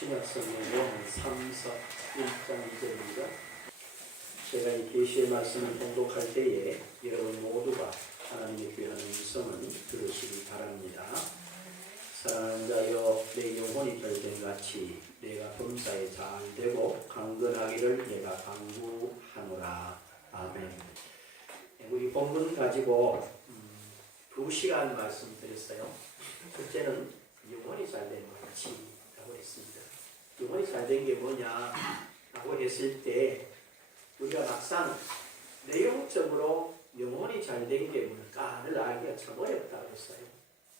신약성경 3서 1장 2절입니다. 제가 이 계시의 말씀을 봉독할 때에 여러분 모두가 하나님의 귀한 음성을 들으시기 바랍니다. 사랑하는 자여, 내 영혼이 결된 같이 내가 범사에 잘 되고 강건하기를 내가 간구하노라. 아멘. 우리 본문 가지고 2시간 말씀드렸어요. 첫째는 영혼이 잘 된 같이 라고 했습니다. 영혼이 잘 된 게 뭐냐라고 했을 때 우리가 막상 내용적으로 영혼이 잘 된 게 뭘까를 알기가 참 어렵다고 했어요.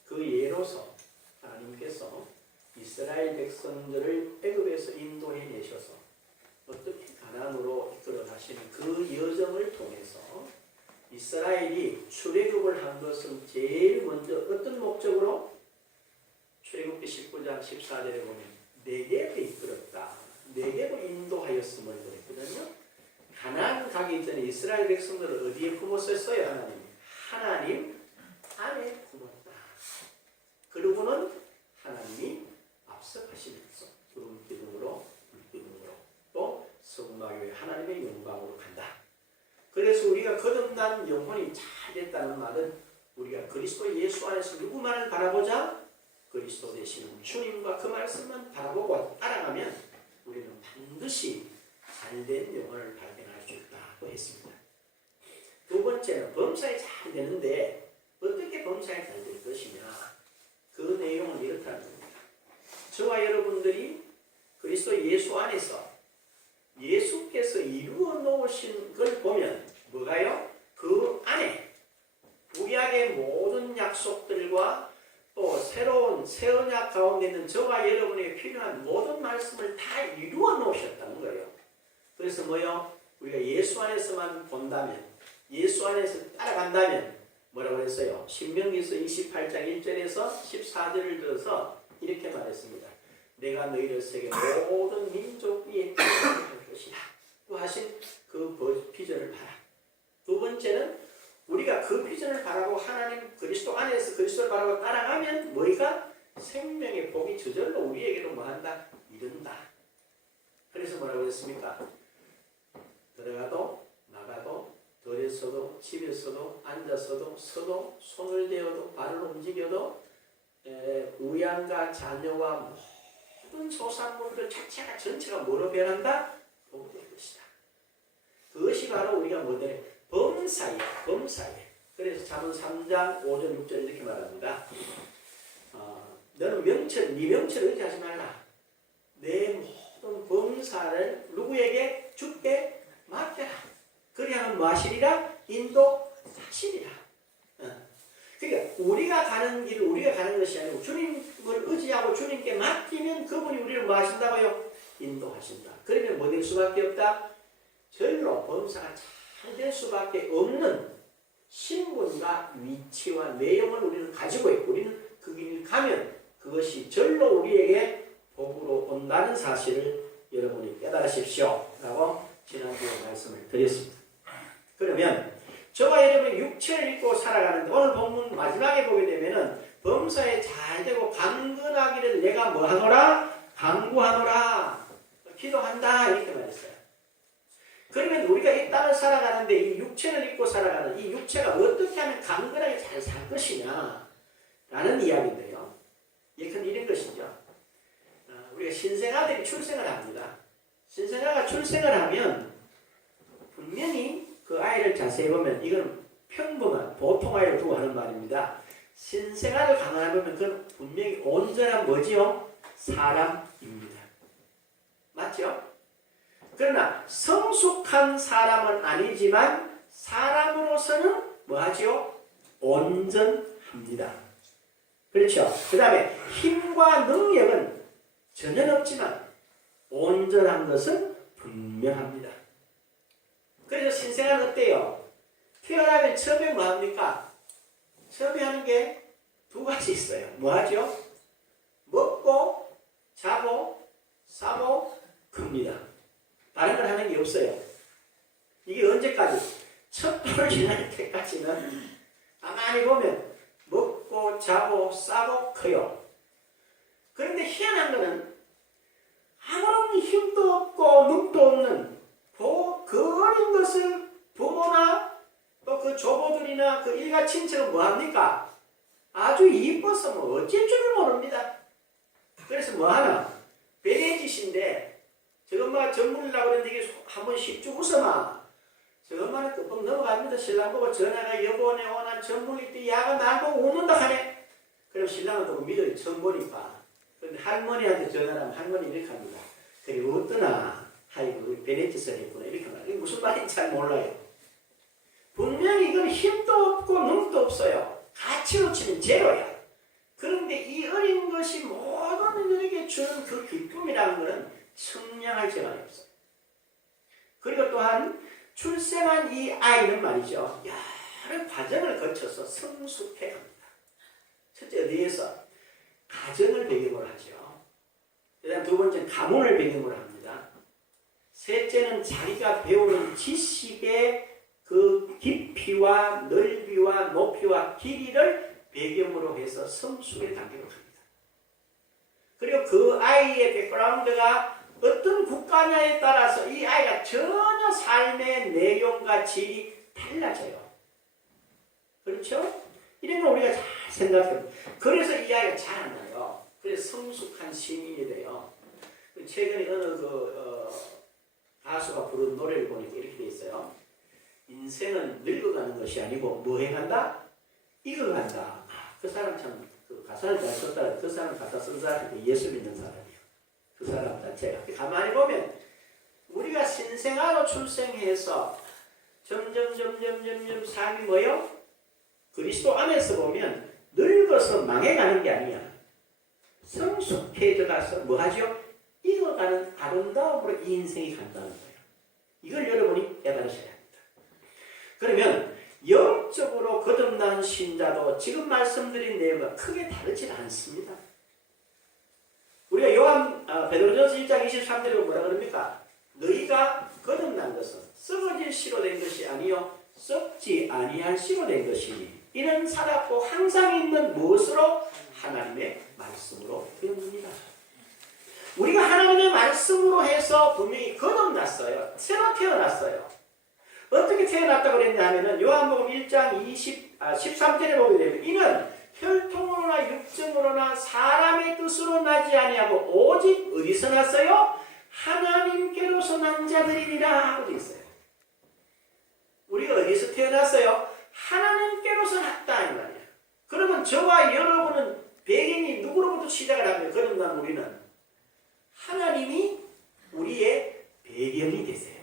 그 예로서 하나님께서 이스라엘 백성들을 애굽에서 인도해내셔서 어떻게 가나안으로 이끌어 가시는 그 여정을 통해서 이스라엘이 출애굽을 한 것은 제일 먼저 어떤 목적으로? 출애굽기 19장 14절에 보면 내게로 이끌었다. 내게로 인도하였음을 그랬거든요. 가나안 가기 전에 이스라엘 백성들을 어디에 품었었어요? 하나님 안에 품었다. 그리고는 하나님이 앞서 가시면서 구름 기둥으로 물기둥으로 또 성막의 하나님의 영광으로 간다. 그래서 우리가 거듭난 영혼이 잘 됐다는 말은 우리가 그리스도 예수 안에서 누구만을 바라보자? 그리스도 되시는 주님과 그 말씀만 바라보고 따라가면 우리는 반드시 잘된 영혼을 발견할 수 있다고 했습니다. 두 번째는 범사에 잘 되는데 어떻게 범사에 잘 될 것이냐? 그 내용은 이렇다는 겁니다. 저와 여러분들이 그리스도 예수 안에서 예수께서 이루어 놓으신 걸 보면 뭐가요? 그 안에 구약의 모든 약속들과 또 새로운 새 언약 가운데 있는 저와 여러분에게 필요한 모든 말씀을 다 이루어 놓으셨다는 거예요. 그래서 뭐요? 우리가 예수 안에서만 본다면, 예수 안에서 따라간다면 뭐라고 했어요? 신명기서 28장 1절에서 14절을 들어서 이렇게 말했습니다. 내가 너희를 세계 모든 민족 위에 할 것이다. 또 하신 그 비전을 봐라. 두 번째는 우리가 그 비전을 바라고 하나님 그리스도 안에서 그리스도를 바라고 따라가면 뭐가? 생명의 복이 저절로 우리에게도 뭐한다? 이른다. 그래서 뭐라고 했습니까? 들어가도 나가도 들에서도 집에서도 앉아서도 서도 손을 대어도 발을 움직여도 우양과 자녀와 모든 소산물들 자체가 전체가 뭐로 변한다? 복이 될 것이다. 그것이 바로 우리가 뭐냐? 범사에. 그래서 잠언 3장 5절 6절 이렇게 말합니다. 너는 네 명철을 의지하지 말라. 내 모든 범사를 누구에게? 주께 맡겨라. 그리하면 무엇이리라? 인도하시리라. 그러니까 우리가 가는 길을 우리가 가는 것이 아니고 주님을 의지하고 주님께 맡기면 그분이 우리를 뭐 하신다고요? 인도하신다. 그러면 뭐 될 수밖에 없다? 절로 범사가 잘 될 수밖에 없는 신분과 위치와 내용을 우리는 가지고 있고 우리는 그 길을 가면 그것이 절로 우리에게 복으로 온다는 사실을 여러분이 깨달으십시오 라고 지난주에 말씀을 드렸습니다. 그러면 저와 여러분이 육체를 입고 살아가는데 오늘 본문 마지막에 보게 되면은 범사에 잘 되고 강건하기를 내가 뭐하노라? 간구하노라. 기도한다 이렇게 말했어요. 그러면 우리가 이 땅을 살아가는데 이 육체를 입고 살아가는 이 육체가 어떻게 하면 강건하게 잘 살 것이냐 라는 이야기인데요. 예컨 이런 것이죠. 우리가 신생아들이 출생을 합니다. 신생아가 출생을 하면 분명히 그 아이를 자세히 보면 이건 평범한 보통 아이를 두고 하는 말입니다. 신생아를 가만히 보면 그건 분명히 온전한 뭐지요? 사람입니다. 맞죠? 그러나 성숙한 사람은 아니지만 사람으로서는 뭐하지요? 온전합니다. 그렇죠? 그 다음에 힘과 능력은 전혀 없지만 온전한 것은 분명합니다. 그래서 신생아는 어때요? 태어나면 처음에 뭐합니까? 처음에 하는 게 두 가지 있어요. 뭐하죠? 먹고 자고 싸고 큽니다. 다른 걸 하는 게 없어요. 이게 언제까지? 척도를 지날 때까지는 가만히 보면 먹고 자고 싸고 커요. 그런데 희한한 거는 부인이나 그 일가 친척은 뭐합니까? 아주 이뻐서 뭐 어쩔 줄을 모릅니다. 그래서 뭐하나? 베네짓인데 저것만 전문이라고 그러는데 이게 한번 씩쭉 웃어마. 저것만은 끄떡 넘어갑니다. 신랑 보고 전화가 여보네 오나 전문이 때 야가 날 보고 웃는다 하네. 그럼 신랑은 또 믿어요. 처음 보니까. 근데 할머니한테 전화를 하면 할머니 이렇게 합니다. 그리고 어떠나 아이고 베네짓을 했구나 이렇게 합니다. 이게 무슨 말인지 잘 몰라요. 분명히 이건 힘도 없고 눈도 없어요. 가치로 치면 제로야. 그런데 이 어린 것이 모든 이들에게 주는 그 기쁨이라는 것은 측량할 재간이 없어요. 그리고 또한 출생한 이 아이는 말이죠. 여러 과정을 거쳐서 성숙해 갑니다. 첫째 어디에서? 가정을 배경으로 하죠. 그다음 두 번째는 가문을 배경으로 합니다. 셋째는 자기가 배우는 지식의 그 깊이와 넓이와 높이와 길이를 배경으로 해서 성숙의 단계로 갑니다. 그리고 그 아이의 백그라운드가 어떤 국가냐에 따라서 이 아이가 전혀 삶의 내용과 질이 달라져요. 그렇죠? 이런 걸 우리가 잘 생각해요. 그래서 이 아이가 자라나요. 그래서 성숙한 시민이 돼요. 최근에 어느 가수가 부른 노래를 보니까 이렇게 돼 있어요. 인생은 늙어가는 것이 아니고 뭐 해간다? 익어간다. 그 사람 참 그 가사를 잘 썼다. 그 사람 가사 쓴 사람이 예수 믿는 사람이에요. 그 사람 자체가. 가만히 보면 우리가 신생아로 출생해서 점점 삶이 뭐요? 그리스도 안에서 보면 늙어서 망해가는 게 아니야. 성숙해져 가서 뭐하죠? 익어가는 아름다움으로 이 인생이 간다는 거예요. 이걸 여러분이 깨달으셔야 합니다. 그러면 영적으로 거듭난 신자도 지금 말씀드린 내용과 크게 다르지 않습니다. 우리가 베드로전서 1장 23절에 뭐라 그럽니까? 너희가 거듭난 것은 썩어질 씨로 된 것이 아니요 썩지 아니할 씨로 된 것이니 이는 살았고 항상 있는 무엇으로? 하나님의 말씀으로 되었느니라. 우리가 하나님의 말씀으로 해서 분명히 거듭났어요. 새로 태어났어요. 어떻게 태어났다고 그랬냐 하면은 요한복음 1장 13절에 보게 되면 이는 혈통으로나 육정으로나 사람의 뜻으로 나지 아니하고 오직 어디서 났어요? 하나님께로서 난 자들이니라 하고 되어 있어요. 우리가 어디서 태어났어요? 하나님께로서 났다 이 말이야. 그러면 저와 여러분은 배경이 누구로부터 시작을 하면 거듭난 우리는 하나님이 우리의 배경이 되세요.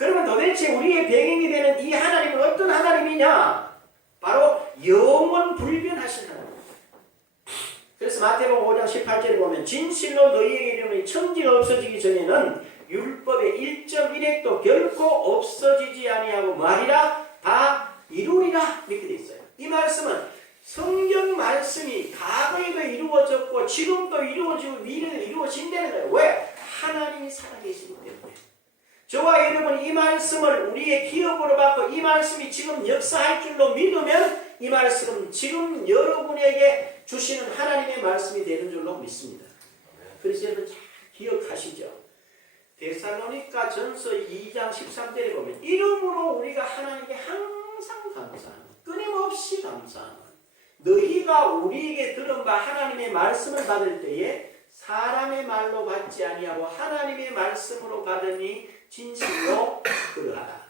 그러면 도대체 우리의 배경이 되는 이 하나님은 어떤 하나님이냐? 바로 영원 불변하신 하나님. 그래서 마태복음 5장 18절에 보면 진실로 너희에게 이르노니 천지가 없어지기 전에는 율법의 1.1획도 결코 없어지지 아니하고 말이라 다 이루리라 이렇게 돼 있어요. 이 말씀은 성경 말씀이 과거에도 이루어졌고 지금도 이루어지고 미래도 이루어진다는 거예요. 왜? 하나님이 살아계시기 때문에. 저와 여러분이 이 말씀을 우리의 기업으로 받고 이 말씀이 지금 역사할 줄로 믿으면 이 말씀은 지금 여러분에게 주시는 하나님의 말씀이 되는 줄로 믿습니다. 그래서 여러분 잘 기억하시죠. 데살로니가 전서 2장 13절에 보면 이름으로 우리가 하나님께 항상 감사하는 끊임없이 감사하는 너희가 우리에게 들은 바 하나님의 말씀을 받을 때에 사람의 말로 받지 아니하고 하나님의 말씀으로 받으니 진실로 그러하다.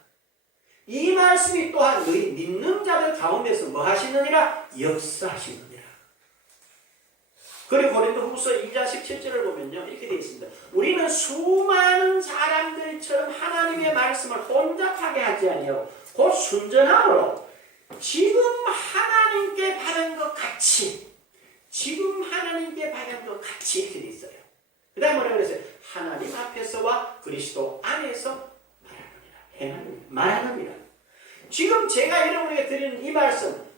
이 말씀이 또한 너희 믿는 자들 가운데서 뭐 하시느니라? 역사하시느니라. 그리고 고린도후서 2장 17절을 보면요 이렇게 되어 있습니다. 우리는 수많은 사람들처럼 하나님의 말씀을 혼잡하게 하지 아니하고 곧 순전함으로 지금 하나님께 받은 것 같이 이렇게 되어 있어요. 그 다음에 뭐라고 그랬어요? 하나님 앞에서와 그리스도 안에서 말하느니라. 지금 제가 여러분에게 드리는 이 말씀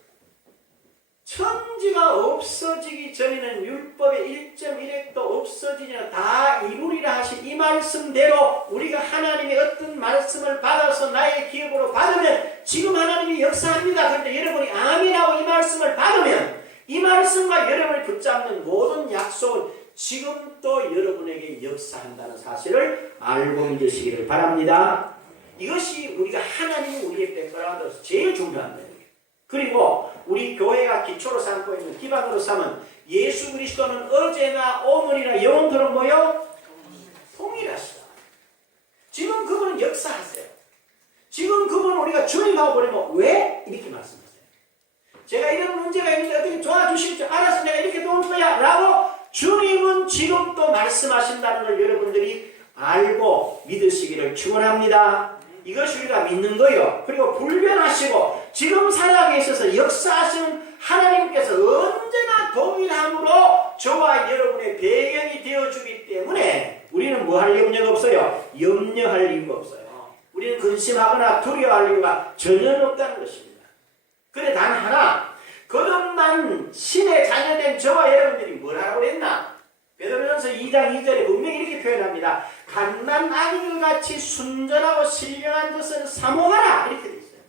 천지가 없어지기 전에는 율법의 1.1획도 없어지지 않아 다 이루리라 하신 이 말씀대로 우리가 하나님의 어떤 말씀을 받아서 나의 기업으로 받으면 지금 하나님이 역사합니다. 그런데 여러분이 아멘하고 이 말씀을 받으면 이 말씀과 여러분을 붙잡는 모든 약속은 지금 또 여러분에게 역사한다는 사실을 알고 믿으시기를 바랍니다. 이것이 우리가 하나님이 우리의 백그라운드로서 제일 중요한 거예요. 그리고 우리 교회가 기초로 삼고 있는 기반으로 삼은 예수 그리스도는 어제나 오늘이나 영원토록 뭐요? 동일하시다. 지금 그분은 역사하세요. 지금 그분은 우리가 주님하고 보내면 왜? 이렇게 말씀하세요. 제가 이런 문제가 있는데 어떻게 도와주실 줄 알아서 내가 이렇게 도울 거야 라고 주님은 지금도 말씀하신다는 걸 여러분들이 알고 믿으시기를 축원합니다. 이것이 우리가 믿는 거예요. 그리고 불변하시고 지금 살아계셔서 역사하시는 하나님께서 언제나 동일함으로 저와 여러분의 배경이 되어주기 때문에 우리는 뭐 할 염려가 없어요. 염려할 이유가 없어요. 우리는 근심하거나 두려워할 이유가 전혀 없다는 것입니다. 그런데 단 하나, 거듭난 신의 자녀된 저와 여러분들이 뭐라고 그랬나? 베드로전서 2장 2절에 분명히 이렇게 표현합니다. 갓난 아기들같이 순전하고 신령한 것을 사모하라 이렇게 되어 있어요.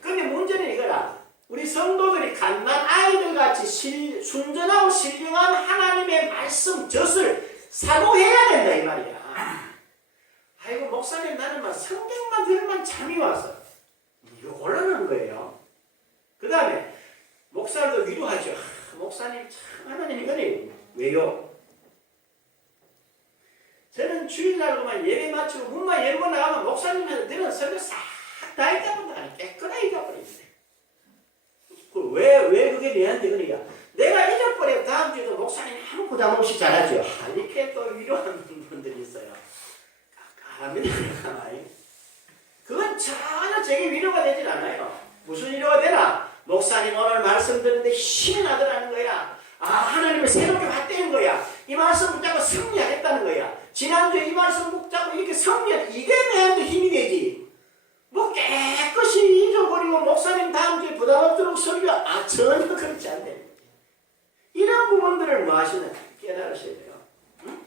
그런데 문제는 이거라. 우리 성도들이 갓난 아이들같이 순전하고 신령한 하나님의 말씀 젖을 사모해야 된다 이 말이야. 아이고 목사님 나는 막 성경만 들으면 잠이 와서 이거 곤란한 거예요. 그 다음에 목사도 위로하죠. 목사님 참 하나님 이거네요. 왜요? 저는 주일날로만 예배 마치고 문만 열고 나가면 목사님한테 들은 설교 싹 다 읽다보다 깨끗하게 잊어버리는데 왜 그게 내한테 그러냐? 내가 잊어버려 다음 주에도 목사님 아무 부담 없이 잘하죠. 이렇게 또 위로하는 분들이 있어요. 깜깜합니다. 그건 전혀 제게 위로가 되질 않아요. 무슨 위로가 되나? 목사님 오늘 말씀 듣는데 힘이 나더라는 거야. 아 하나님을 새롭게 봤다는 거야. 이 말씀 붙잡고 승리하겠다는 거야. 지난주에 이 말씀 붙잡고 이렇게 승리하는 이게 내한테 힘이 되지. 뭐 깨끗이 잊어버리고 목사님 다음 주에 부담 없도록 설교 전혀 그렇지 않대. 이런 부분들을 뭐 하시는 깨달으셔야 돼요. 응?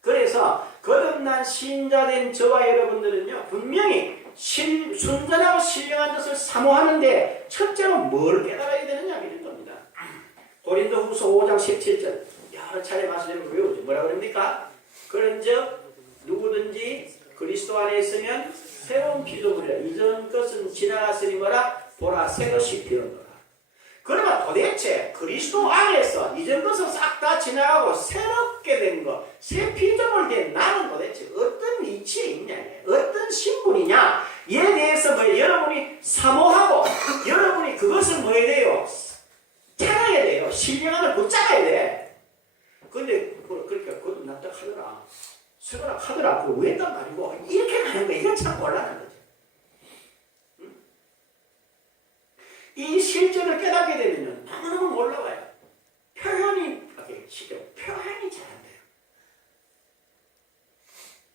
그래서 거듭난 신자된 저와 여러분들은요 분명히 순전하고 신령한 것을 사모하는데 첫째로 뭘 깨달아야 되느냐 이런 겁니다. 고린도후서 5장 17절 여러 차례 말씀을 외우죠. 뭐라 그럽니까? 그런즉 누구든지 그리스도 안에 있으면 새로운 피조물이라 이전 것은 지나갔으니 뭐라 보라 새 것이 되었노라. 그러면 도대체 그리스도 안에서 이전 것은 싹 다 지나가고 새롭게 된 것, 새 피조물 된 나는 도대체 어떤 위치에 있냐, 어떤 신분이냐 이에 대해서 뭐 여러분이 사모하고 여러분이 그것을 뭐 해야 돼요? 찾아야 돼요. 신령함을 붙잡아야 돼. 근데 그러니까 거듭났다 하더라. 세거라 하더라. 그거 왜 했단 말이고 이렇게 가는 거야. 이건 참 곤란한 거죠. 응? 이 실제를 깨닫게 되면 너무너무 올라와요. 표현이 표현이 잘 안 돼요.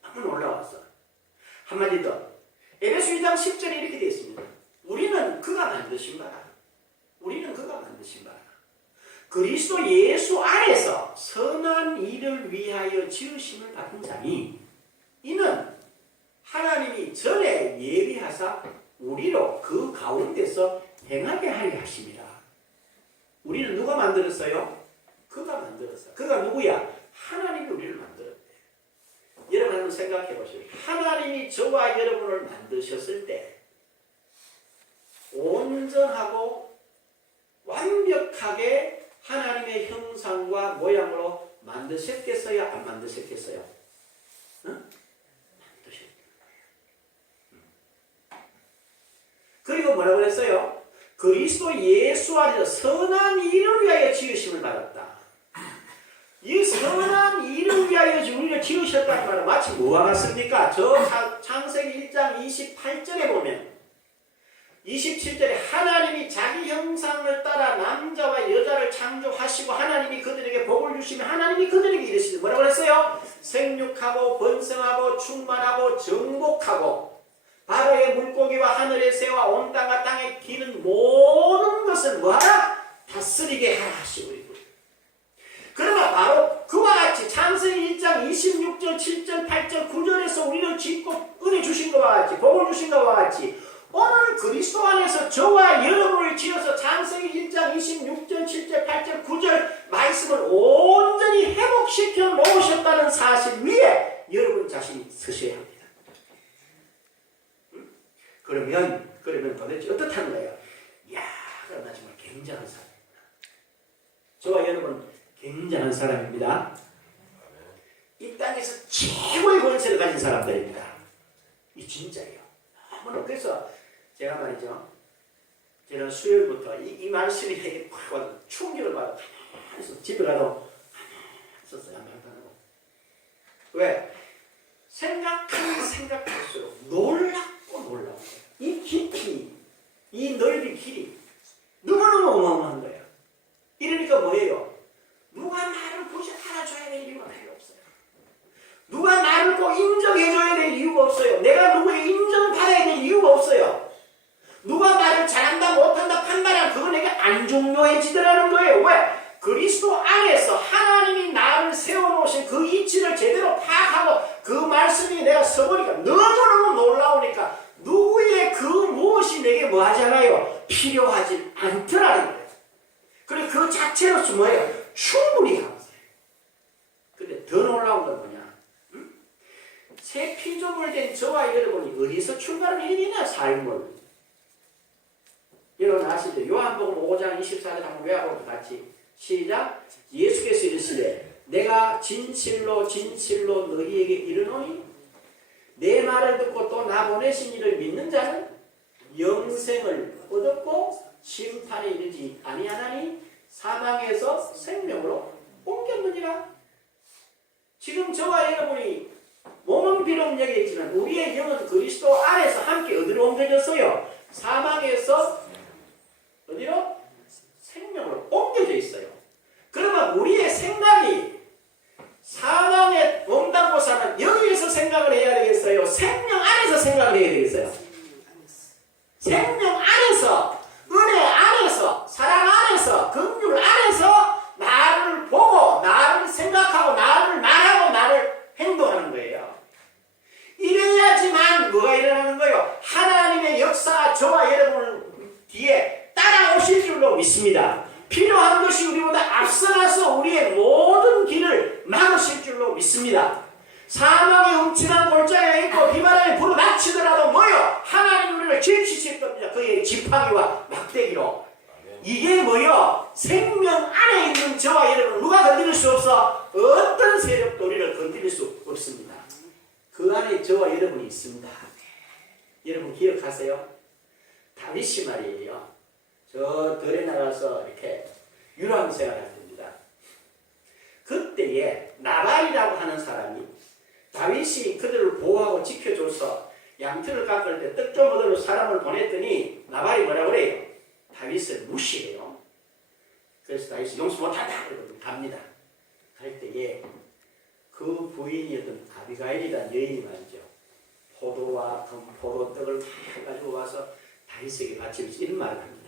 너무 올라왔어. 한마디 더. 에베소 2장 10절에 이렇게 되어 있습니다. 우리는 그가 만드신 바라. 우리는 그가 만드신 바라. 그리스도 예수 안에서 선한 일을 위하여 지으심을 받은 자니 이는 하나님이 전에 예비하사 우리로 그 가운데서 행하게 하려 하심이라. 우리는 누가 만들었어요? 그가 만들었어요. 그가 누구야? 하나님이 우리를 만들었대. 여러분 한번 생각해 보시오. 하나님이 저와 여러분을 만드셨을 때 온전하고 완벽하게 하나님의 형상과 모양으로 만드셨겠어요? 안 만드셨겠어요? 응? 만드셨겠어요. 그리고 뭐라고 그랬어요? 그리스도 예수 안에서 선한 일을 위하여 지으심을 받았다. 이 선한 일을 위하여 우리를 지으셨다는 말은 마치 뭐와 같습니까? 저 창세기 1장 28절에 보면 27절에 하나님이 자기 형상을 따라 남자와 여자를 창조하시고 하나님이 그들에게 복을 주시면 하나님이 그들에게 이르시되 뭐라고 그랬어요? 생육하고 번성하고 충만하고 정복하고 바다의 물고기와 하늘의 새와 온 땅과 땅에 기는 모든 것을 뭐하라? 다스리게 하라 하시고 그러면 바로 그와 같이 창세기 1장 26절 7절 8절 9절에서 우리를 짓고 은혜 주신 것과 같이 복을 주신 것과 같이 오늘 그리스도 안에서 저와 여러분을 지어서 창세기 1장 26절 7절 8절 9절 말씀을 온전히 회복시켜 놓으셨다는 사실 위에 여러분 자신이 서셔야 합니다. 그렇다는 거예요. 이야, 그럼 나 정말 굉장한 사람입니다. 저와 여러분 굉장한 사람입니다. 이 땅에서 최고의 권세를 가진 사람들입니다. 이 진짜예요. 너무나 그래서 제가 말이죠. 저는 수요일부터 이 말씀이 되게 확 와서 충격을 받아 그래서 집에 가도 썼어요. 한 말도 안 하고. 왜? 생각하면 생각할수록 놀랍고 놀라운 거예요. 이 깊이, 이 넓이 길이 너무너무 어마어마한 거예요. 이러니까 뭐예요? 누가 나를 굳이 알아줘야 될 이유가 별로 없어요. 누가 나를 꼭 인정해줘야 될 이유가 없어요. 내가 누구의 인정받아야 될 이유가 없어요. 누가 나를 잘한다 못한다 판단하면 그건 내게 안 중요해지더라는 거예요. 왜? 그리스도 안에서 하나님이 나를 세워놓으신 그 이치를 제대로 파악하고 그 말씀이 내가 써보니까 너무너무 놀라우니까 누구의 그 무엇이 내게 뭐 하잖아요. 필요하지 않더라는 거예요. 그리고 그 자체로서 뭐예요? 충분히 감사해요. 근데 더 놀라운 건 뭐냐? 새 피조물된 저와 여러분이 어디서 출발을 해야 삶을. 여러분 아시죠? 요한복음 5장 24절 한번 외워보고 같이 시작. 예수께서 이르시되 내가 진실로 진실로 너희에게 이르노니 내 말을 듣고 또 나 보내신 이를 믿는 자는 영생을 얻었고 심판에 이르지 아니하나니 사망에서 생명으로 옮겼느니라. 지금 저와 여러분이 몸은 비록 여기 있지만 우리의 영은 그리스도 안에서 함께 어디로 옮겨졌어요? 사망에서 어디로? 생명으로 옮겨져 있어요. 그러면 우리의 생각이 사망에 몸담고사는 여기에서 생각을 해야 되겠어요? 생명 안에서 생각을 해야 되겠어요? 생명 안에서, 은혜 안에서, 사랑 안에서, 긍휼 안에서 나를 보고 나를 생각하고 나를 말하고 나를 행동하는 거예요. 이래야지만 뭐가 일어나는 거예요? 하나님의 역사가 저와 여러분을 뒤에 따라오실 줄로 믿습니다. 필요한 것이 우리보다 앞서가서 우리의 모든 길을 막으실 줄로 믿습니다. 사망의 음침한 골짜기에 있고 비바람에 불어닥치더라도 뭐요? 하나님 우리를 지키실 겁니다. 그의 지팡이와 막대기로. 이게 뭐요? 생명 안에 있는 저와 여러분 누가 건드릴 수 없어? 어떤 세력도 우리를 건드릴 수 없습니다. 그 안에 저와 여러분이 있습니다. 여러분 기억하세요? 다윗이 말이에요. 저 들에 나가서 이렇게 유랑생활을 합니다. 그때에 나발이라고 하는 사람이 다윗이 그들을 보호하고 지켜줘서 양털을 깎을 때 떡 좀 얻으러 사람을 보냈더니 나발이 뭐라 그래요? 다윗을 무시해요. 그래서 다윗이 용서 못한다 그러고 갑니다. 갈 때에 그 부인이었던 아비가일이라는 여인이 말이죠. 포도와 금포도 떡을 다 가지고 와서 다윗에게 바치면서 이런 말을 합니다.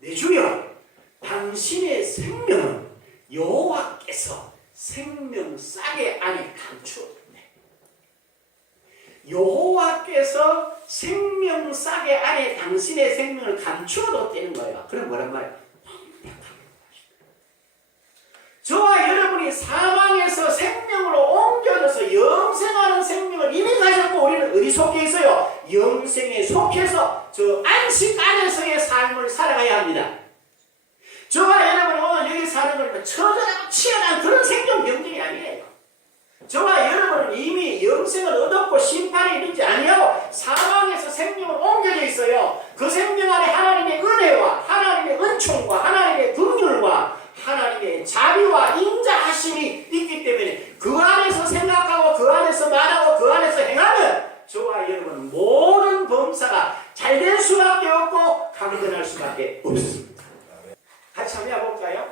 내 주여, 당신의 생명은 여호와께서 생명싸개 안에 감추었네. 여호와께서 생명싸개 안에 당신의 생명을 감추어뒀다는 거예요. 그럼 뭐란 말이에요? 저와 여러분이 사망에서 생명으로 옮겨져서 영생하는 생명을 이미 가졌고 우리는 어디 속해 있어요? 영생에 속해서 저 안식 안에서의 삶을 살아가야 합니다. 저와 여러분이 오늘 여기 사는 건 처절하고 치열한 그런 생존 경쟁이 아니에요. 저와 여러분은 이미 영생을 얻었고 심판에 이르지 아니하고 사망에서 생명을 옮겨져 있어요. 그 생명 안에 하나님의 은혜와 하나님의 은총과 하나님의 긍휼과 하나님의 자비와 인자하심이 있기 때문에 그 안에서 생각하고 그 안에서 말하고 그 안에서 행하면 저와 여러분 모든 범사가 잘 될 수밖에 없고 강건할 수밖에 없습니다. 같이 한번 해볼까요?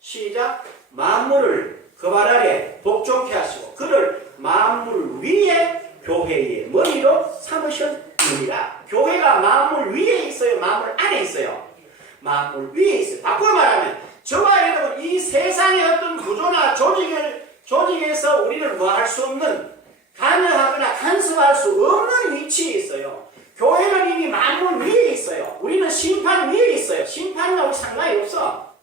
시작. 만물을 그 발 아래 복종케 하시고 그를 만물 위에 교회의 머리로 삼으셨느니라. 교회가 만물 위에 있어요? 만물 안에 있어요? 만물 위에 있어요. 바꿔 말하면 저와 여러분 이 세상의 어떤 구조나 조직에서 우리는 뭐 할 수 없는 관여하거나 간섭할 수 없는 위치에 있어요. 교회는 이미 만물 위에 있어요. 우리는 심판 위에 있어요. 심판하고 상관이 없어.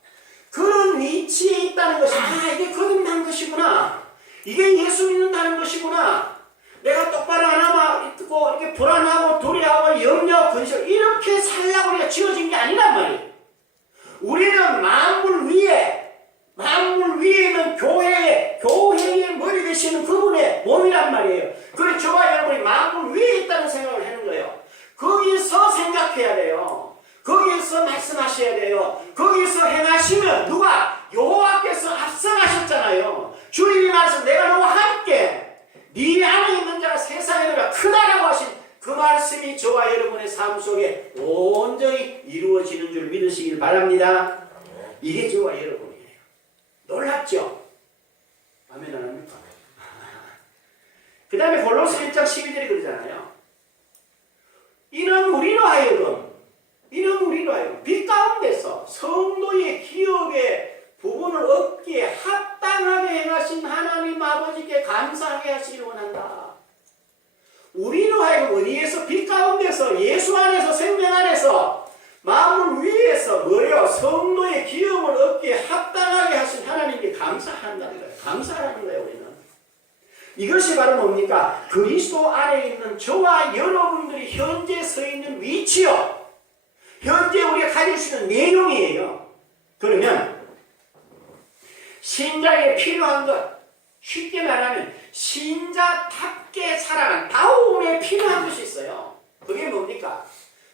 그런 위치에 있다는 것이 이게 거듭난 것이구나. 이게 예수 믿는다는 것이구나. 내가 똑바로 안 하면 이렇게 불안하고 두려워하고 염려, 근심 이렇게 살라고 우리가 지어진 게 아니란 말이에요. 우리는 만물 위에 있는 교회의 머리 되시는 그분의 몸이란 말이에요. 그래서 저와 여러분이 만물 위에 있다는 생각을 하는 거예요. 거기서 생각해야 돼요. 거기서 말씀하셔야 돼요. 거기서 행하시면 누가? 여호와께서 앞서가셨잖아요. 주님이 말씀 내가 너와 함께 네 안에 있는 자가 세상에 더 크다라고 하신 그 말씀이 저와 여러분의 삶 속에 온전히 이루어지는 줄 믿으시길 바랍니다. 이게 저와 여러분이에요. 놀랍죠? 아멘 안 합니까? 그 다음에 골로새 1장 12절이 그러잖아요. 이런 우리로 하여금 빛 가운데서 성도의 기업의 부분을 얻기에 합당하게 행하신 하나님 아버지께 감사하게 하시길 원한다. 우리로 하여금 어디에서? 빛 가운데서 예수 안에서 생명 안에서 마음을 위해서 뭐예요? 성도의 기업을 얻기에 합당하게 하신 하나님께 감사한다는 거예요. 감사하는 거예요. 우리는 이것이 바로 뭡니까? 그리스도 안에 있는 저와 여러분들이 현재 서 있는 위치요, 현재 우리가 가질 수 있는 내용이에요. 그러면 신자에게 필요한 것, 쉽게 말하면 신자답게 살아가는 다움에 필요한 것이 있어요. 그게 뭡니까?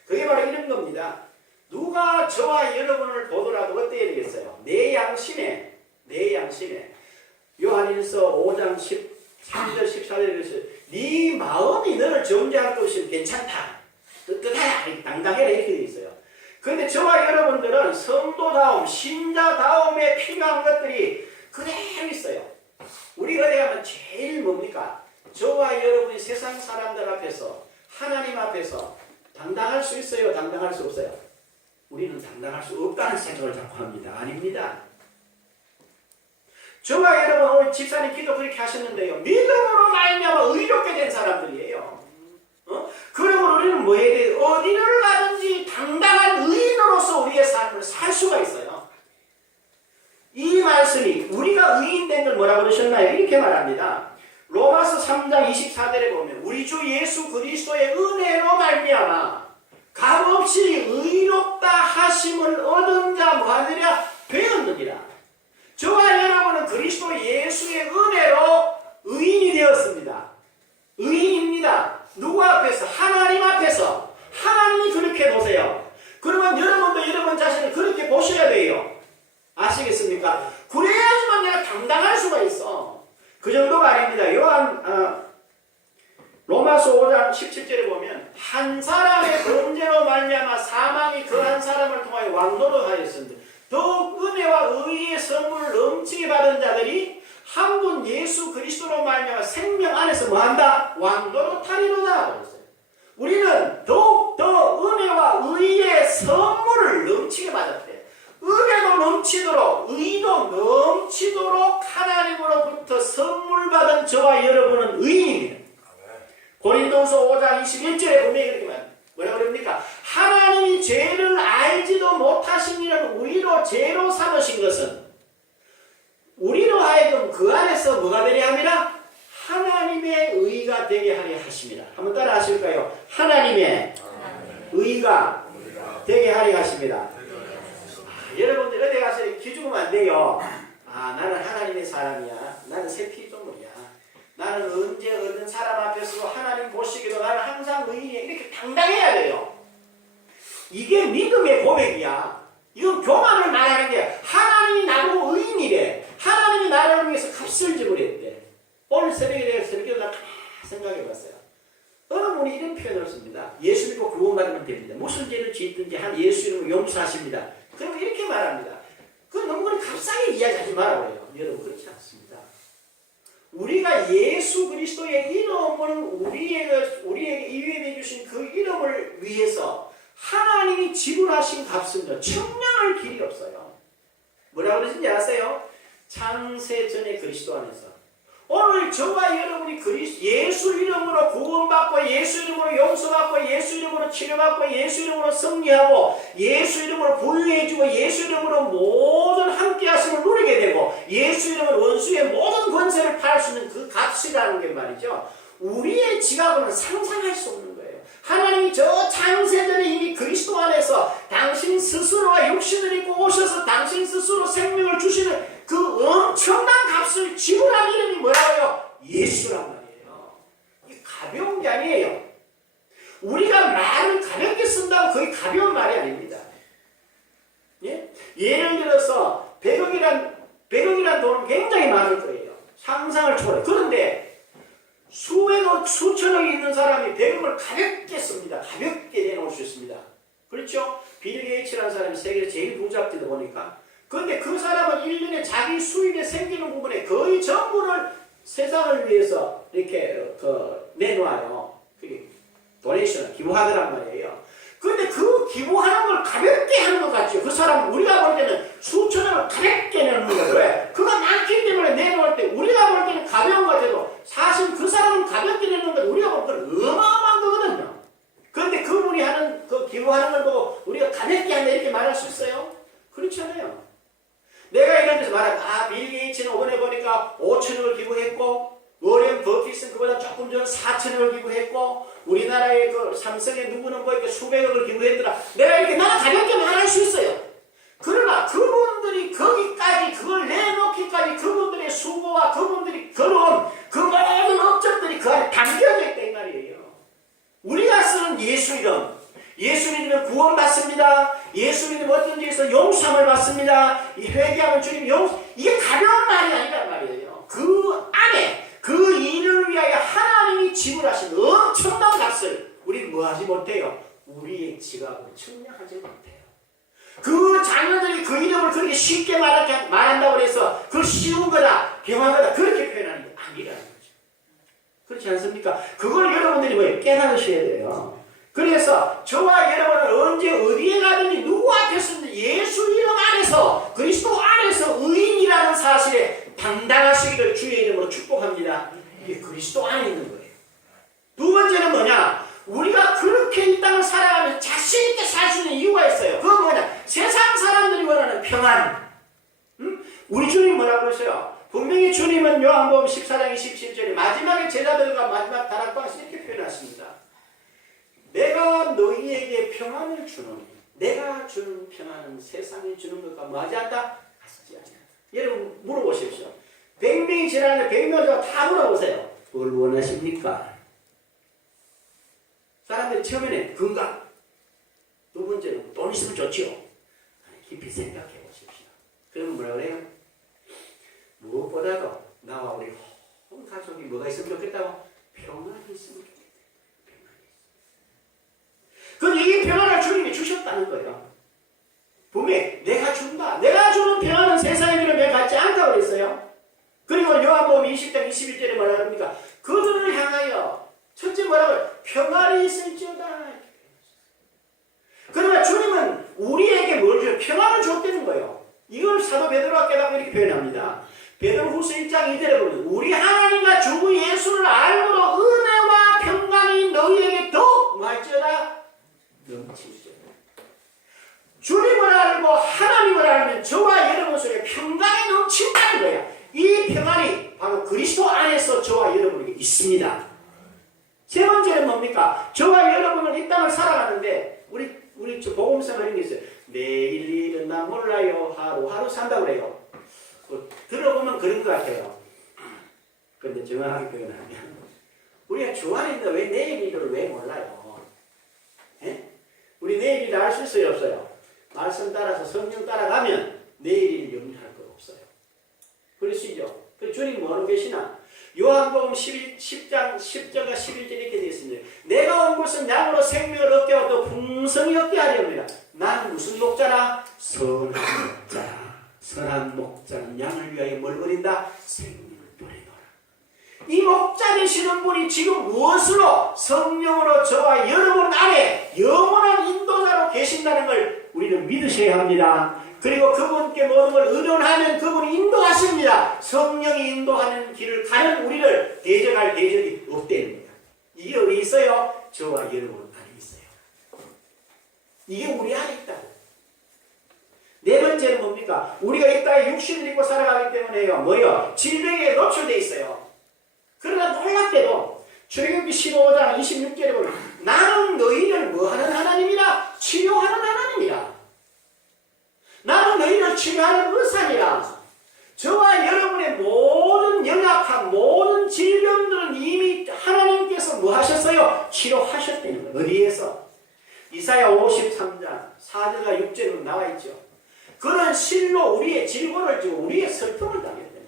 그게 바로 이런 겁니다. 누가 저와 여러분을 보더라도 어때야 되겠어요? 내 양심에 요한일서 5장 13절 14절에서 네 마음이 너를 정죄할 것이면 괜찮다, 뜨뜻하야, 당당해라 이렇게 되어 있어요. 그런데 저와 여러분들은 성도다움, 신자다움에 필요한 것들이 그대로 있어요. 우리가 어디 가면 제일 뭡니까? 저와 여러분이 세상 사람들 앞에서, 하나님 앞에서 당당할 수 있어요? 당당할 수 없어요? 우리는 당당할 수 없다는 생각을 자꾸 합니다. 아닙니다. 저와 여러분 오늘 집사님 기도 그렇게 하셨는데요. 믿음으로 말미암아 의롭게 된 사람들이에요. 그러면 우리는 뭐 해야 돼요? 어디를 가든지 당당한 의인으로서 우리의 삶을 살 수가 있어요. 이 말씀이 우리가 의인된 걸 뭐라고 그러셨나요? 이렇게 말합니다. 로마서 3장 24절에 보면 우리 주 예수 그리스도의 은혜로 말미암아 값없이 의롭다 하심을 얻은 자 뭐하느냐? 되었느니라. 저와 여러분은 그리스도 예수의 은혜로 의인이 되었습니다. 의인입니다. 누구 앞에서? 하나님 앞에서. 하나님이 그렇게 보세요. 그러면 여러분도 여러분 자신을 그렇게 보셔야 돼요. 아시겠습니까? 그래야지만 내가 당당할 수가 있어. 그 정도가 아닙니다. 로마서 5장 17절에 보면 한 사람의 범죄로 말미암아 사망이 그 한 사람을 통하여 왕노로 하였습니다. 더욱 은혜와 의의 선물을 넘치게 받은 자들이 한 분 예수 그리스도로 말미암아 생명 안에서 뭐한다? 왕노로 타리로다. 우리는 더욱 더 은혜와 의의 선물을 넘치게 받았대. 은혜도 넘치도록, 의도 넘치도록 하나님으로부터 선물 받은 저와 여러분은 의인입니다. 고린도서 5장 21절에 보면 이렇게 말합니다. 뭐라고 그럽니까? 하나님이 죄를 알지도 못하신 이를 우리로 죄로 삼으신 것은 우리로 하여금 그 안에서 뭐가 되게 합니다? 하나님의 의가 되게 하려 하십니다. 한번 따라 하실까요? 하나님의 의가 되게 하려 하십니다. 여러분들 어디 가서 기죽으면 안 돼요. 나는 하나님의 사람이야. 나는 새 피조물이야. 나는 언제 어떤 사람 앞에서 하나님 보시기도 나는 항상 의인이야. 이렇게 당당해야 돼요. 이게 믿음의 고백이야. 이건 교만을 말하는 게 하나님이 나보고 의인이래. 하나님이 나를 위해서 값을 지불했대. 오늘 새벽에 내가 새벽에 나 생각해봤어요. 어느 분이 이런 표현을 씁니다. 예수 믿고 구원받으면 됩니다. 무슨 죄를 짓든지 한 예수 이름으로 용서하십니다. 그러면 이렇게 말합니다. 그 너무 값싸게 이야기하지 말아요. 여러분 그렇지 않습니다. 우리가 예수 그리스도의 이름을 우리에게 이유해 주신 그 이름을 위해서 하나님이 지불하신 값은요 청량할 길이 없어요. 뭐라고 그러신지 아세요? 창세 전에 그리스도 안에서 오늘 저와 여러분이 예수 이름으로 구원받고 예수 이름으로 용서받고 예수 이름으로 치료받고 예수 이름으로 승리하고 예수 이름으로 부유해지고 예수 이름으로 모든 함께하심을 누리게 되고 예수 이름으로 원수의 모든 권세를 팔 수 있는 그 값이라는 게 말이죠. 우리의 지각으로는 상상할 수 없는 거예요. 하나님이 저 창세전에 이미 그리스도 안에서 당신 스스로가 육신을 입고 오셔서 당신 스스로 생명을 주시는 그 엄청난 값을 지불한 이름이 뭐라고요? 예수란 말이에요. 이 가벼운 게 아니에요. 우리가 말을 가볍게 쓴다고 그게 가벼운 말이 아닙니다. 예? 예를 들어서 100억이란 돈은 굉장히 많을 거예요. 상상을 초월해. 그런데 수백억, 수천억이 있는 사람이 100억을 가볍게 씁니다. 가볍게 내놓을 수 있습니다. 그렇죠? 빌 게이츠라는 사람이 세계에서 제일 부자입니다 보니까. 그런데 그 사람은 1년에 자기 수입에 생기는 부분에 거의 전부를 세상을 위해서 이렇게 내놓아요. 그게 도네이션을 기부하더란 말이에요. 그런데 그 기부하는 걸 가볍게 하는 것 같죠. 그 사람은 우리가 볼 때는 수천억을 가볍게 내놓는 거예요. 왜? 그가 많기 때문에 내놓을 때 우리가 볼 때는 가벼운 것 같아도 사실 그 사람은 가볍게 내놓는 건 우리가 볼 때는 어마어마한 거거든요. 그런데 그분이 하는 그 기부하는 걸 보고 우리가 가볍게 한다 이렇게 말할 수 있어요? 그렇지 않아요. 내가 이런 데서 말하면 빌 게이츠는 이번에 보니까 5천억을 기부했고 워렌 버핏은 그보다 조금 전 4천억을 기부했고 우리나라의 그 삼성의 누구는 보니까 수백억을 기부했더라. 내가 이렇게 나는 가볍게 말할 수 있어요. 그러나 그분들이 거기까지 그걸 내놓기까지 그분들의 수고와 그분들이 걸어온 그 모든 업적들이 그 안에 담겨져 있다 이 말이에요. 우리가 쓰는 예수 이름, 예수 믿으면 구원받습니다. 예수 믿으면 어떤 일에서 용서함을 받습니다. 이 회개하면 주님 이게 가벼운 말이 아니란 말이에요. 그 안에 그 일을 위하여 하나님이 지불하신 엄청난 값을 우리는 뭐하지 못해요? 우리의 지갑으로 측량하지 못해요. 그 자녀들이 그 이름을 그렇게 쉽게 말한다고 해서 그 쉬운 거다, 병하거다 그렇게 표현하는 게 아니라는 거죠. 그렇지 않습니까? 그걸 여러분들이 뭐 깨달으셔야 돼요. 그래서 저와 여러분은 언제 어디에 가든지 누구 앞에서든지 예수 이름 안에서 그리스도 안에서 의인이라는 사실에 당당하시기를 주의 이름으로 축복합니다. 이게 그리스도 안에 있는 거예요. 두 번째는 뭐냐? 우리가 그렇게 이 땅을 살아가면서 자신 있게 살 수 있는 이유가 있어요. 그건 뭐냐? 세상 사람들이 원하는 평안. 우리 주님 뭐라고 그러세요? 분명히 주님은 요한복음 14장 27절에 마지막에 제자들과 마지막 다락방에서 이렇게 표현하십니다. 내가 너희에게 평안을 주노니 내가 주는 평안은 세상이 주는 것과 뭐하지 않다? 같지 않다. 여러분 물어보십시오. 100명이 지나는데 100명 다 물어보세요. 뭘 원하십니까? 사람들이 처음에는 건강, 두 번째는 돈 있으면 좋지요. 깊이 생각해 보십시오. 그러면 뭐라 그래요? 무엇보다도 나와 우리 온 가족이 뭐가 있으면 좋겠다고? 평안이 있으면 좋겠다. 그런데 이 평안을 주님이 주셨다는 거예요. 분명히 내가 준다. 내가 주는 평안은 세상의 기름에 갖지 않다고 그랬어요. 그리고 요한복음 20장 21절에 뭐라 합니까? 그들을 향하여 첫째 뭐라고요? 평안이 있을지어다. 그러나 주님은 우리에게 뭘 줘요? 평안을 줬다는 거예요. 이걸 사도 베드로가 깨닫고 이렇게 표현합니다. 베드로후서 1장 2절에 보면 우리 하나님과 주 예수를 알므로 은혜와 평강이 너희에게 더욱 뭐할지어다? 넘치시죠. 주님을 알고 하나님을 알면 저와 여러분 속에 평강이 넘친다는 거예요. 이 평안이 바로 그리스도 안에서 저와 여러분에게 있습니다. 세 번째는 뭡니까? 저와 여러분은 이 땅을 살아가는데 우리 복음서가 이런 게 있어요. 내일 일은 나 몰라요. 하루하루 산다고 그래요. 들어보면 그런 것 같아요. 그런데 정확하게 표현하면 우리가 주 안에 있는데 왜 내일 일을 왜 몰라요? 예? 우리 내일 일을 알 수 있어요? 없어요? 말씀 따라서 성령 따라가면 내일 일 염려할 거 없어요. 그러시죠? 그 주님 뭐하러 계시나? 요한복음 10장 10절과 11절 이렇게 되어 있습니다. 내가 온 것은 양으로 생명을 얻게 하고 또 풍성히 얻게 하려니라. 나는 무슨 목자라? 선한 목자. 선한 목자는 양을 위하여 뭘 버린다? 생명을 버리노라. 이 목자 되시는 분이 지금 무엇으로? 성령으로 저와 여러분 안에 영원한 인도자로 계신다는 걸 우리는 믿으셔야 합니다. 그리고 그분께 모든 걸 의존하면 그분이 인도하십니다. 성령이 인도하는 길을 가는 우리를 대적할 대적이 없다는 거예요. 이게 어디 있어요? 저와 여러분 안에 있어요. 이게 우리 안에 있다고. 네 번째는 뭡니까? 우리가 이 땅에 육신을 입고 살아가기 때문에요. 뭐요? 질병에 노출되어 있어요. 그러나 놀랍게도 출애굽기 15장 26절에 보면 나는 너희를 뭐하는 하나님이라? 치료하는 하나님이라. 나는 너희를 치료하는 의사니라. 저와 여러분의 모든 연약한 모든 질병들은 이미 하나님께서 뭐 하셨어요? 치료하셨다는 거예요. 어디에서? 이사야 53장 4절과 6절로 나와 있죠. 그는 실로 우리의 질고를 지고 우리의 슬픔을 당했다는 거예요.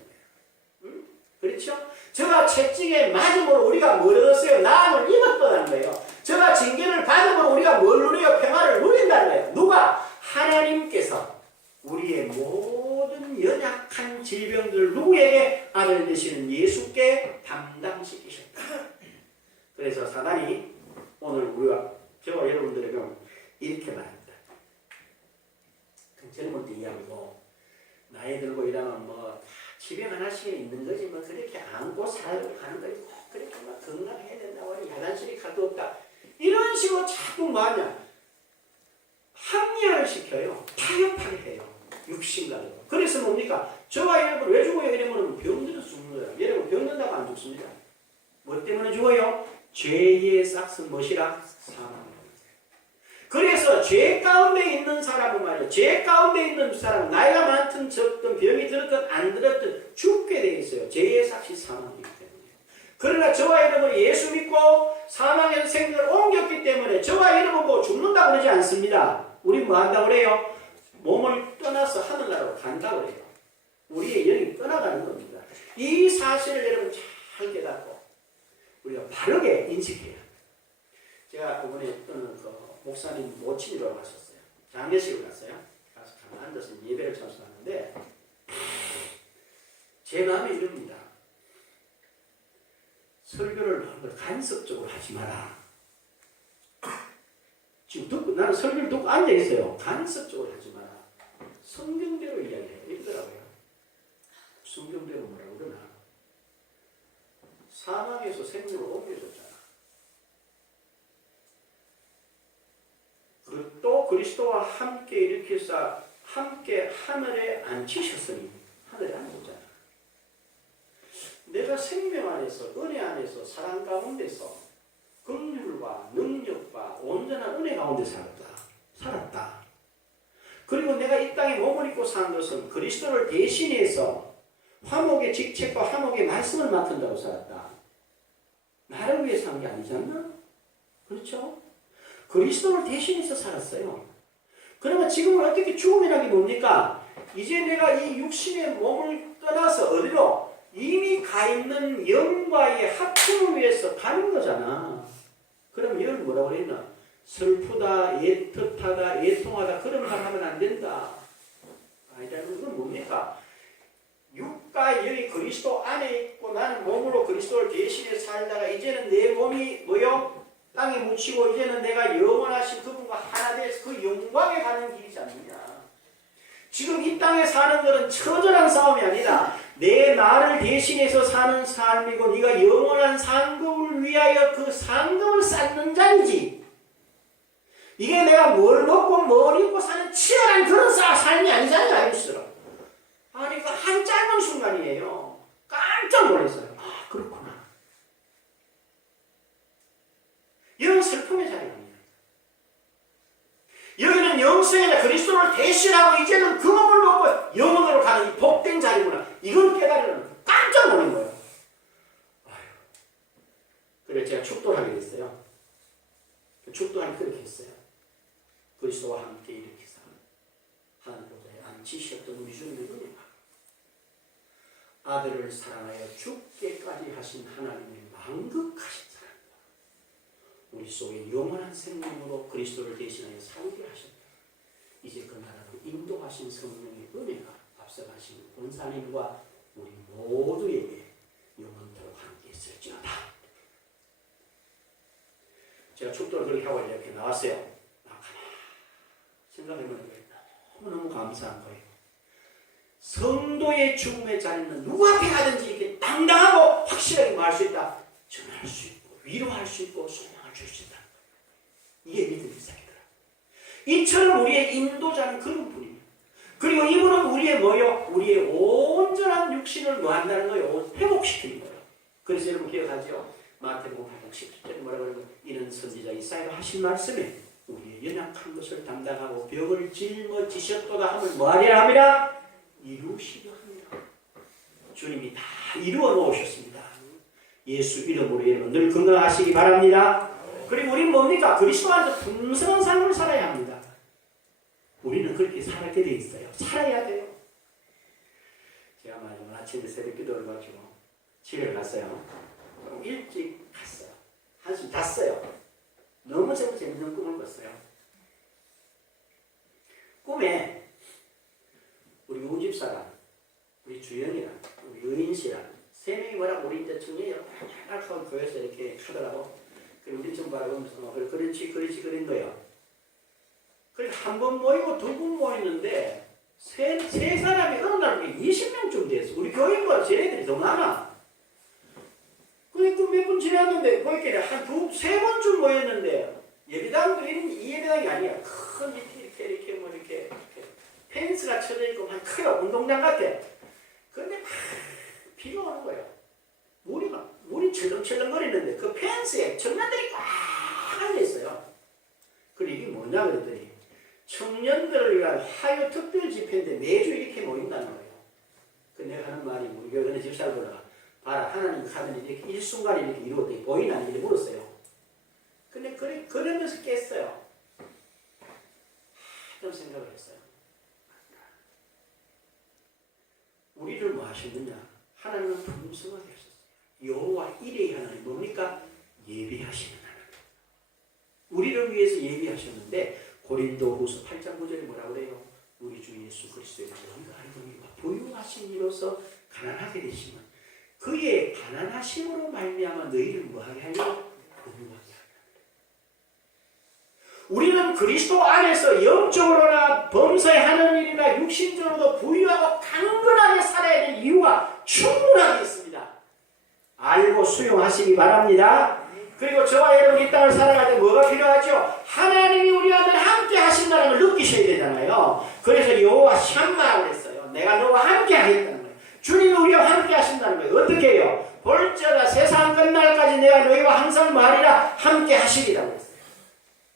응? 그렇죠? 저가 채찍에 맞음으로 우리가 뭘 얻었어요? 나음을 입었다는 거예요. 저가 징계를 받음으로 우리가 뭘 누려요? 평화를 누린다는 거예요. 누가? 하나님께서 우리의 모든 연약한 질병들을 누구에게? 아들 되시는 예수께 담당시키셨다. 그래서 사단이 오늘 우리가 저와 여러분들에게 이렇게 말합니다. 젊은 때 이야기고 나이 들고 이러면 뭐 집에 하나씩 있는 거지 뭐 그렇게 안고 살고 가는 거지 꼭 그렇게 막 건강해야 된다고 하니 야단실이 갈도 없다. 이런 식으로 자꾸 뭐하냐? 합리화를 시켜요. 타협하게 해요. 육신가로. 그래서 뭡니까? 저와 여러분 왜 죽어요? 이러면 병들어서 죽는 거예요. 여러분 병든다고 안 죽습니다. 뭐 때문에 죽어요? 죄의 싹은 무엇이라? 사망. 그래서 죄 가운데 있는 사람은 말이에요. 죄 가운데 있는 사람은 나이가 많든 적든 병이 들었든 안 들었든 죽게 되어 있어요. 죄의 삭이 사망이기 때문에. 그러나 저와 여러분이 예수 믿고 사망에서 생명을 옮겼기 때문에 저와 여러분 보고 죽는다고 그러지 않습니다. 우리 뭐 한다고 그래요? 몸을 떠나서 하늘나라로 간다고 그래요. 우리의 영이 떠나가는 겁니다. 이 사실을 여러분 잘 깨닫고 우리가 바르게 인식해야 합니다. 제가 이번에 그 목사님 모친이라고 하셨어요. 장례식을 갔어요. 가서 가만 앉아서 예배를 참석하는데 제 마음에 이럽니다. 설교를 간섭적으로 하지 마라. 지금 듣고 나는 설교를 듣고 앉아 있어요. 간섭적으로 하지 마라. 성경대로 이야기해요. 이러더라고요. 성경대로 뭐라고 그러나? 사망에서 생명으로 옮겨줬잖아. 또 그리스도와 함께 일으켜서 함께 하늘에 앉히셨으니 하늘에 앉았잖아. 내가 생명 안에서 은혜 안에서 사랑 가운데서 긍휼과 능력과 온전한 은혜 가운데 살았다. 그리고 내가 이 땅에 몸을 입고 산 것은 그리스도를 대신해서 화목의 직책과 화목의 말씀을 맡은다고 살았다. 나를 위해 산 게 아니지 않나? 그렇죠? 그리스도를 대신해서 살았어요. 그러면 지금은 어떻게 죽음이라는 게 뭡니까? 이제 내가 이 육신의 몸을 떠나서 어디로? 이미 가 있는 영과의 합심을 위해서 가는 거잖아. 그럼 이걸 뭐라고 그랬나? 슬프다, 애틋하다, 애통하다 그런 말 하면 안 된다. 아니라는 건 뭡니까? 육과 영이 그리스도 안에 있고 나는 몸으로 그리스도를 대신해 살다가 이제는 내 몸이 뭐요? 땅에 묻히고 이제는 내가 영원하신 그분과 하나 돼서 그 영광에 가는 길이지 않느냐. 지금 이 땅에 사는 것은 처절한 싸움이 아니라 내 나를 대신해서 사는 삶이고 네가 영원한 상급을 위하여 그 상급을 쌓는 자리지. 이게 내가 뭘 먹고 뭘 입고 사는 치열한 그런 삶이 아니잖아요. 알겠어요. 아니 그 한 짧은 순간이에요. 깜짝 놀랐어요. 아 그렇구나. 이런 슬픔의 자리입니다. 여기는 영생이나 그리스도를 대신하고 이제는 그 몸을 먹고 영원으로 가는 이 복된 자리구나. 이걸 깨달으면 깜짝 놀란 거예요. 아유. 그래서 제가 축도를 하게 됐어요. 축도하니 그렇게 했어요. 그리스도와 함께 이렇게 사 하늘 보좌에 앉히셨던 우리 주님의 은혜가 아들을 사랑하여 죽게까지 하신 하나님의 망극하신 사랑과 우리 속에 영원한 생명으로 그리스도를 대신하여 살게 하셨다. 이제 그 나라로 인도하신 성령의 은혜가 앞서가신 권사님과 우리 모두에게 영원토록 함께 있을지어다. 제가 축도를 그렇게 하고 이렇게 나왔어요. 생각해보니까 너무너무 감사한 거예요. 성도의 죽음의 자리는 누구 앞에 가든지 이렇게 당당하고 확실하게 말할 수 있다. 전할 수 있고 위로할 수 있고 소망을 줄 수 있다. 이게 믿음의 사이더라. 이처럼 우리의 인도자는 그런 분입니다. 그리고 이분은 우리의 뭐요? 우리의 온전한 육신을 뭐 한다는 거예요? 회복시키는 거예요. 그래서 여러분 기억하죠? 마태복음 8장 10절에 뭐라 그러고 이는 선지자 이사야가 하신 말씀에 우리의 연약한 것을 담당하고 벽을 짊어지셨도다 하면 뭐하리라 합니다. 이루시려 합니다. 주님이 다 이루어 놓으셨습니다. 예수 이름으로 여러분 늘 건강하시기 바랍니다. 그리고 우리는 뭡니까? 그리스도 안에서 풍성한 삶을 살아야 합니다. 우리는 그렇게 살게 돼 있어요. 살아야 돼요. 제가 마지막 아침에 새벽 기도를 마치고 집에 갔어요. 일찍 갔어요. 한숨 잤어요. 너무 재밌는 꿈을 꿨어요. 꿈에 우리 우집사랑, 우리 주연이랑, 우리 의인씨랑 세 명이 뭐라고 우리 이제 청년이 약하고 교회에서 이렇게 하더라고. 그리고 우리 좀 바라보면서 그렇지 그런 거예요. 그리고 한 번 모이고 두 번 모였는데 세 사람이 어느 날 20명쯤 됐어. 우리 교인보다 쟤네들이 더 많아. 그러니까 몇 분 지났는데 거기끼리 한 세 번쯤 모였는데 예배당도 이 예배당이 아니야. 큰 이렇게 뭐 이렇게 펜스가 쳐져 있고 한 커요. 운동장 같아. 근데 막 비가 오는 거예요. 물이 철렁철렁거리는데 그 펜스에 청년들이 꽉 앉아 있어요. 그리고 이게 뭐냐 그랬더니 청년들을 위한 화요 특별 집회인데 매주 이렇게 모인다는 거예요. 그 내가 하는 말이 우리 교회는 집사를 보다가 봐라 하나님 카드는 이렇게 일순간에 이렇게 이루어져 보이나 이렇게 물었어요. 근데 그러면서 깼어요. 하던 생각을 했어요. 우리를 뭐 하셨느냐? 하나님은 풍성하게 하셨어요. 여호와 이레의 하나님 뭡니까? 예비하시는 하나님. 우리를 위해서 예비하셨는데 고린도후서 8장 9절에 뭐라고 그래요? 우리 주 예수 그리스도의 영광과 부유하신 이로서 가난하게 되시면 그의 가난하심으로 말미암아 너희를 뭐하게 하려? 부유하게 하려. 우리는 그리스도 안에서 영적으로나 범사에 하는 일이나 육신적으로도 부유하고 강건하게 살아야 될 이유가 충분하게 있습니다. 알고 수용하시기 바랍니다. 그리고 저와 여러분 이 땅을 살아갈 때 뭐가 필요하죠? 하나님이 우리와 늘 함께 하신다는 걸 느끼셔야 되잖아요. 그래서 여호와 샴마라고 했어요. 내가 너와 함께 하겠다는 거예요. 주님이 우리와 함께 하신다는 거예요. 어떻게 해요? 볼지어다 세상 끝날까지 내가 너희와 항상 말이라 함께 하시리라고 했어요.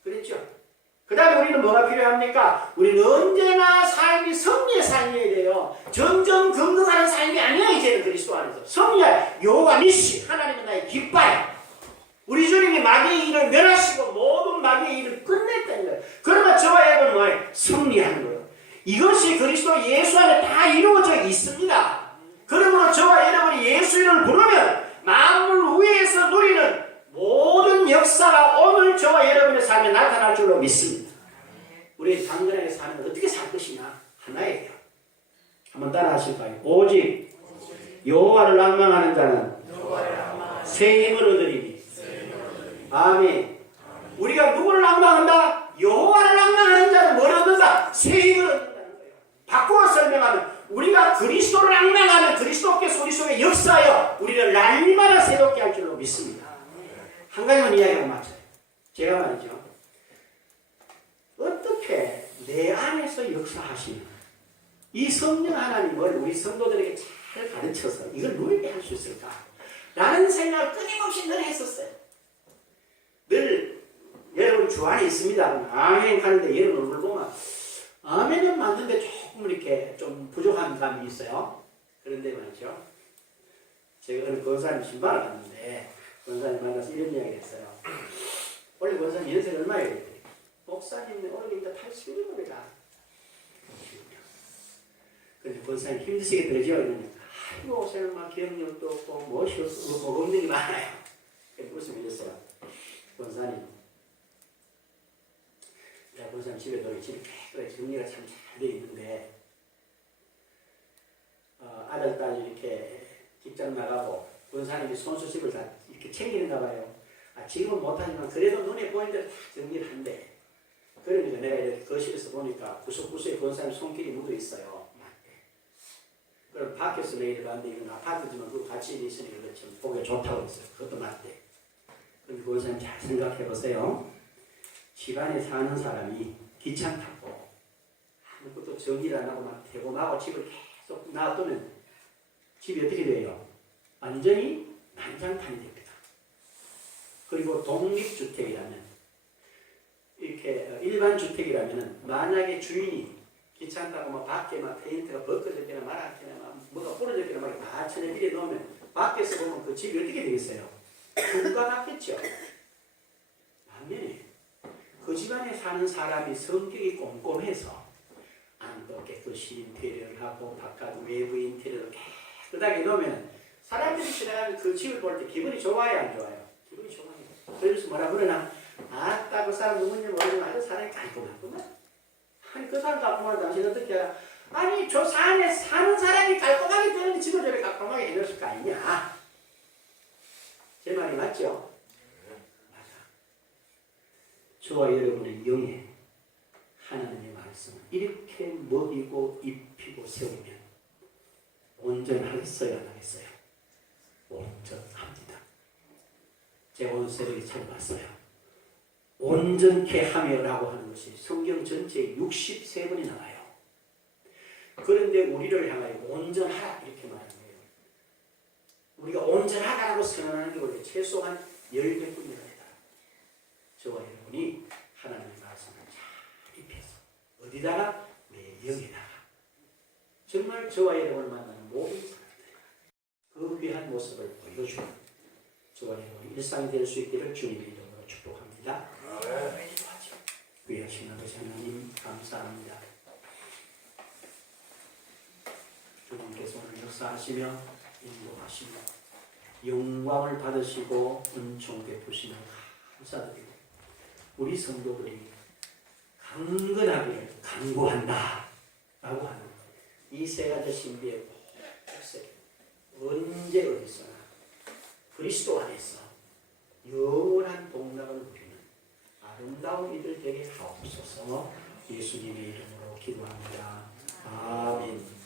그랬죠? 그 다음에 우리는 뭐가 필요합니까? 우리는 언제나 삶이 승리의 삶이어야 돼요. 점점 건강하는 삶이 아니야. 이제는 그리스도 안에서 승리야. 여호와 니시 하나님은 나의 깃발. 우리 주님이 마귀의 일을 멸하시고 모든 마귀의 일을 끝냈다는 거예요. 그러면 저와 여러분은 뭐예요? 승리하는 거예요. 이것이 그리스도 예수 안에 다 이루어져 있습니다. 그러므로 저와 여러분이 예수 이름을 부르면 만물 위에서 누리는 모든 역사가 오늘 저와 여러분의 삶에 나타날 줄로 믿습니다. 우리 당근하게 사는 건 어떻게 살 것이냐? 하나예요. 한번 따라 하실까요? 오직 여호와를 낭망하는 자는 새 힘을 얻으리니. 아멘. 우리가 누구를 낭망한다? 여호와를 낭망하는 자는 뭘 얻는다? 새 힘을 얻는다는 거예요. 바꾸어 설명하면 우리가 그리스도를 낭망하면 그리스도께서 우리 속에 역사하여 우리를 날마다 새롭게 할 줄로 믿습니다. 한 가지만 이야기하고 마쳐요. 제가 말이죠. 어떻게 내 안에서 역사하시는 이 성령 하나님을 우리 성도들에게 잘 가르쳐서 이걸 누리게 할 수 있을까? 라는 생각을 끊임없이 늘 했었어요. 늘 여러분 주 안에 있습니다. 아멘 하는데 여러분 얼굴 보면 아멘은 맞는데 조금 이렇게 좀 부족한 감이 있어요. 그런데 말이죠. 제가 어느 권사님 신방을 갔는데 권사님 만나서 이런 이야기를 했어요. 원래 권사님 연세가 얼마예요? 목사님 오늘 이제 81입니다. 그래서 권사님 힘드시게 되죠? 아이고 설마 기억력도 없고 무엇이 없고 없는 게 많아요. 무슨 일이었어요? 권사님 내가 권사님 집에 들어오기 집에 깨끗하게 정리가 참 잘 되어 있는데 아들 딸이 이렇게 직장 나가고 권사님이 손수집을 다 이렇게 챙기는가 봐요. 지금은 못하지만 그래도 눈에 보이는 대로 다 정리를 한대. 그러니까 내가 이렇게 거실에서 보니까 구석구석에 권사님 손길이 묻어 있어요. 그럼 밖에서 내일 봤는데 이건 아파트지만 그 같이 있으니까 좀 보기가 좋다고 했어요. 그것도 맞대. 그럼 권사님 잘 생각해 보세요. 집안에 사는 사람이 귀찮다고 아무것도 정리를 안 하고 막 대고나고 집을 계속 놔두면 집이 어떻게 돼요? 완전히 난장판이 됩니다. 그리고 독립주택이라면, 이렇게 일반 주택이라면 만약에 주인이 귀찮다고 막 밖에 막 페인트가 벗겨졌거나 말았거나 막 뭐가 부러졌거나 막 다 천에 밀어 놓으면 밖에서 보면 그 집이 어떻게 되겠어요? 불과 같겠죠. 반면에 그 집안에 사는 사람이 성격이 꼼꼼해서 안도 깨끗이 인테리어를 하고 바깥 외부 인테리어를 깨끗하게 놓으면 사람들이 지나가면 그 집을 볼 때 기분이 좋아요, 안 좋아요? 기분이 좋아요. 그래서 뭐라 그러나, 아따 그 사람 누군지 모르지만 아주 사람이 깔끔하구만. 아니 그 사람 깔끔하면 당신 어떻게 알아? 아니 저 산에 사는 사람이 깔끔하기 때문에 집을 저렇게 깔끔하게 해줬을 거 아니냐? 제 말이 맞죠? 맞아. 저와 여러분의 영에 하나님의 말씀을 이렇게 먹이고 입히고 세우면 온전하겠어요, 안 하겠어요? 온전합니다. 제가 오늘 새벽에 찾아봤어요. 온전케 하며라고 하는 것이 성경 전체에 63번이 나와요. 그런데 우리를 향하여 온전하라 이렇게 말하는 거예요. 우리가 온전하다라고 선언하는 게 원래 최소한 10몇 군데가 되다. 저와 여러분이 하나님의 말씀을 잘 입혀서 어디다가? 내 영에다가 정말 저와 여러분을 만나는 모든 사람들 그 귀한 모습을 보여주는 저와 여러분의 일상이 될 수 있기를 주님의 이름으로 축복합니다. 기도하죠. 귀하신 아버지 하나님 감사합니다. 주님께서 오늘 역사하시며 인도하시며 영광을 받으시고 은총 베푸시며 감사드리고 우리 성도들이 강건하기를 간구한다 라고 하는 이 세 가지 신비의 복색 언제 어디서나 그리스도 안에서 영원한 복락을 누리는 아름다운 이들 되게 하옵소서. 예수님의 이름으로 기도합니다. 아멘.